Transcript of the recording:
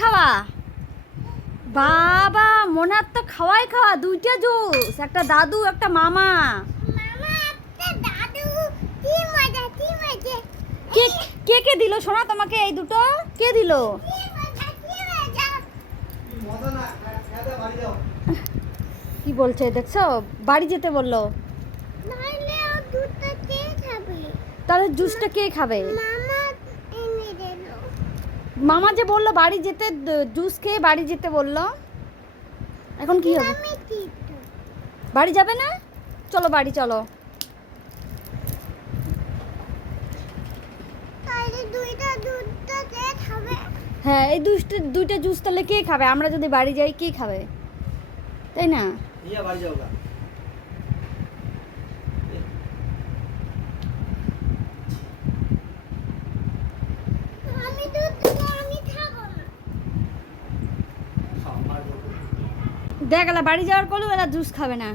খাওয়া। বাবা মোনার তো খাওয়াই খাওয়া, দুইটা জুস, একটা দাদু একটা মামা। কে কে কে দিল সোনা তোমাকে এই দুটো? কে দিল? কি বলছে দেখছো? বাড়ি যেতে বললো। তাহলে জুসটা কে খাবে? মামা যে বললো বাড়ি যেতে, জুস খেয়ে বাড়ি যেতে বললো। এখন কি হবে? বাড়ি যাবে না? চলো বাড়ি চলো। হ্যাঁ এই দুইটা জুস তাহলে কে খাবে? আমরা যদি বাড়ি যাই কে খাবে, তাই না? দেখ এলা বাড়ি যাওয়ার পরেও এলা জুস খাবে না।